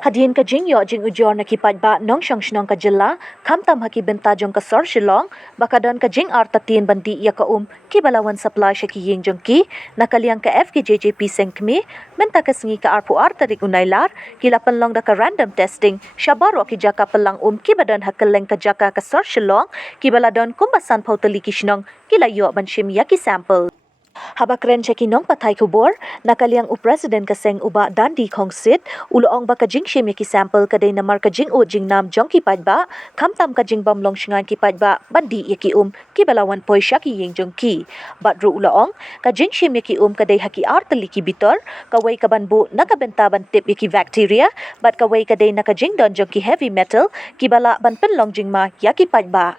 Hadin ka jing yo jing ujor na kipat ba nong siyang sinong ka jila, kamtam haki benta jong ka sor shilong, baka don ka jing artatin bandi ya ka kibalawan supply siya ki ying jong ki, nakaliang ka FKJJP sengkmi, benta ka singi ka arpu artarik unaylar, kilapan lang da ka random testing, siya baro ki jaka palang kibadon hakaleng ka jaka ka sor shilong, kibaladon kumbasan pautali ki sinong, kilayo ban shim ya ki sample. Habak ren siya kinong patay kubor, nakaliang president kaseng uba dandi kong sit, uloong ba kajing siya ki sample kaday na mar kajing o jing nam jong kipad ba, kamtam kajing bamlong shingan kipad ba, bandi yaki kibalawan poy siya ki ying jong ki. Batro uloong, kajing siya ki kaday haki artali ki bitor, kaway kabanbu nakabenta ban tip yaki bacteria, bat kaway kaday nakajing don jong ki heavy metal, kibala ban penlong jing ma yaki pad ba.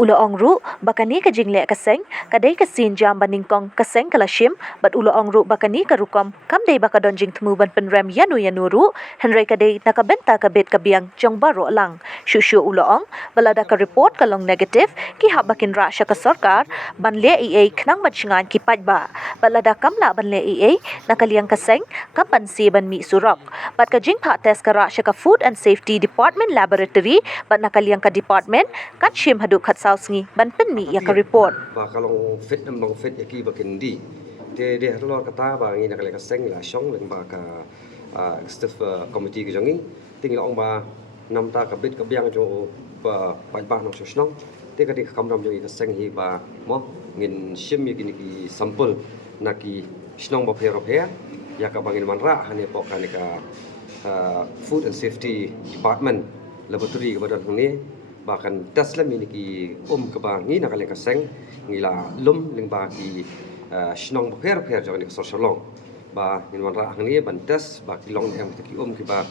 Uloong ru, baka ni kajing le kaseng, kaday kasin jam baningkong kaseng kalashim, bat uloong ru baka ni karukom, kamday baka donjing tumuban penrem yanu ru, henry kaday nakabenta kabit kabiyang jong baro lang. Shushu uloong, balada ka report kalong negative, kihap bakin ra siya ka sarkar, ban le EA knang matsingan kipad ba. Balada kamla ban le EA, nakaliyang kaseng, kampansi ban mi surok. Bat kajing pa test ka ra siya ka Food and Safety Department Laboratory, bat nakaliyang ka department, katshim haduk kat sausngi ban penmi ya ka report. Ba kalong fit namang fit yaki bakin di. De harlo kata ba ngi nakale kaseng la syong leng ba ka executive committee ke jongi. Ting la ong ba nam ta ka bit ka biang jo ba ba no shnong. Te ka di kam ram jo kaseng hi ba mo ngin shim yaki ni sampel na ki shnong ba phero phe ya ka bangin manra hane pok ka ni ka Food and Safety Department laboratory ke badan ni bahkan tes lah miniki kebang ni nak kalian kaseng ngila lum lingba ki shnong per jangan ikut sorsolong bah ingin rah ni ban tes bah kilong yang ki ki bah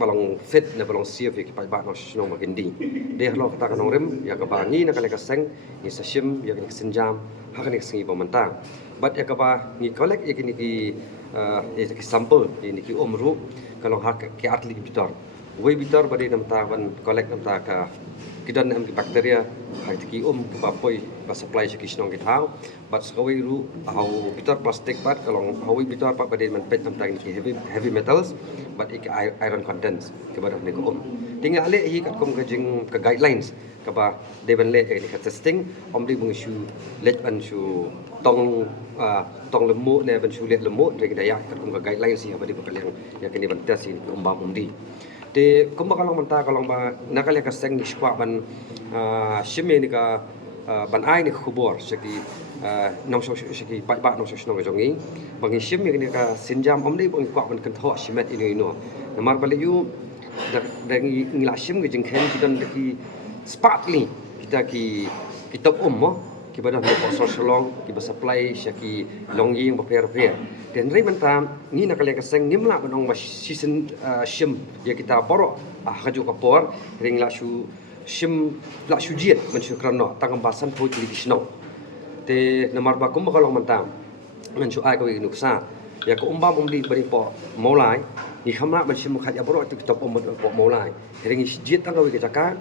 balong fit na balong siap ki pai bah no shnong makin di deh lo kata kan rem ya kebang ni nak kalian kaseng ni sasim ya ni senjam hak ni sengi pemantang bat ya kebah ni kolek ya ni ki sampel ni ki ru kalau hak ki atli bitor Wei bitar badi nam ta ban kolek nam ta ka kidan nam ki bacteria hai ki ke papoi ba supply si kisnong ki thau bat skawai ru au bitar plastik bat kalong au bitar pa badi man pet nam ta ki heavy metals bat ik iron contents ke badan ni ko tinggal ale hi kat kom ka jing ka guidelines ka ba de ban le ni ka testing di bung shu let ban shu tong lemu ne ban shu let lemu de daya kat kom ka guidelines hi badi ba kaliang ya kini ban test ni di de kumba kalong manta kalong ba nakale ka seng skwa ban shime ni ka ban ai ni khubor seki nong so seki ba nong so nong jongi bangi shime ni ka sinjam omdei bang kwa ban kan tho shimet ini no namar bali yu dangi ngila shim ge jingkhen ki don ki sparkly kita ki top mo ki badan ko so shalong ki ba supply seki longying ba per dan rai mentam ni nak kalian keseng ni melak benong season shim ya kita borok haju kapor ring la shu shim la shu jiet men shu krano tang basan po television te namar ba kum kalau mentam men shu ai ko inu sa ya ko umbam di bari po maulai ni khamla men shim khat ya borok tu top po maulai ring jiet tang ko ke jaka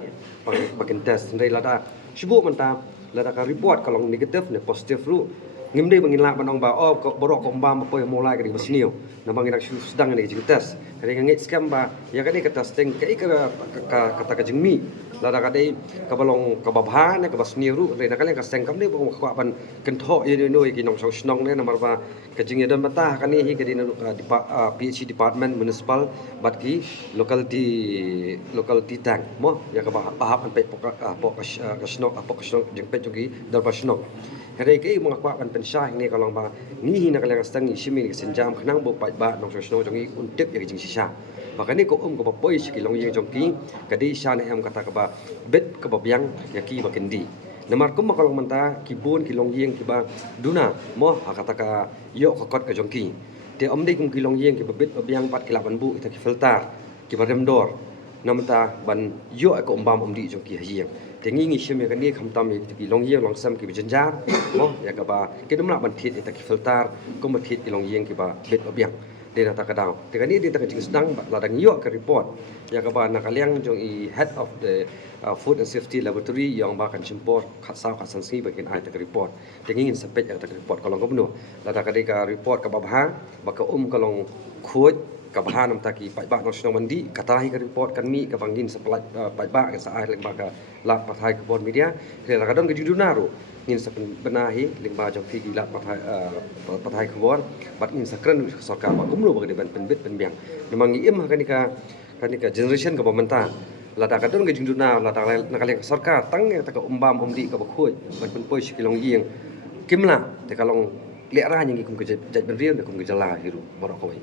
bakin test rai la da shubu mentam la da ka report kalau negatif ne positif ru ngimdei bangin la banong ba borok ko mbam po mulai kadi basnio na bangin ak sedang ni jing test kadi ngit scam ba ya kadi ka testing kai ka kata ka jingmi la da kadi ka balong ka babha ne ka basnio ru re na kali ka seng kam ni bang ko ban kan tho ye no ki nong snong ne namar ba ka jing ye don mata kani hi kadi PhD department municipal bat ki local tang mo ya ka bahap an pe po ka snong jing pe jogi dal ba snong Hari ke mga kwa kan pensah ni kalau ba ni hina kalian stang ni simi ni senjam khnang bo pai ba nong sno jongi untip ya jing sisa bakani ko ko papoi sikilong ye jongki kadi shan em kata ka ba bet ka babyang ya ki ba kendi namar kum kalau menta kibun kilong yeng ki ba duna mo kata ka yo ka kot ka jongki te omdei kum kilong yeng ki ba bet babyang pat kilaban bu ita ki filter ki ba remdor namta ban yo ko umbam omdi jongki hayeng tengi ngi shim ya kan ni khamtam ye ki long yeng long sam ki bijanjar mo ya ka ba ki namla ban thit ita ki filter ko ma thit ki long yeng ki ba bet obyang dia nak kadang dengan ni dia tengah sedang ladang yok ke report ya ka ba nak kaliang jong i head of the food and safety laboratory yang bahkan jemput kat saw kat sansi bagian ai tak report dia ingin sepet yang tak report kalau gubernur ladang kadika report ka babha baka kalong khoj ka bahan nam taki pai ba nasional mandi katahi ka report kan mi ka bangin sepelat pai ba ka saai leng baka lat pathai ka bon media kala kadon ke judunaru ngin sa benahi leng ba jong figi lat pathai ka bon bat ngin sa kren sarkar ba kumlo ba ban penbit penbiang memang iem kanika generation ka pemerintah lada kadon ke juduna lada nakale sarkar tang ta ka umbam umdi ka ba khoi ban penpoi sikilong yeng kimla te kalong lera nyang kum ke jaj ben rian kum ke jala hiru borok koi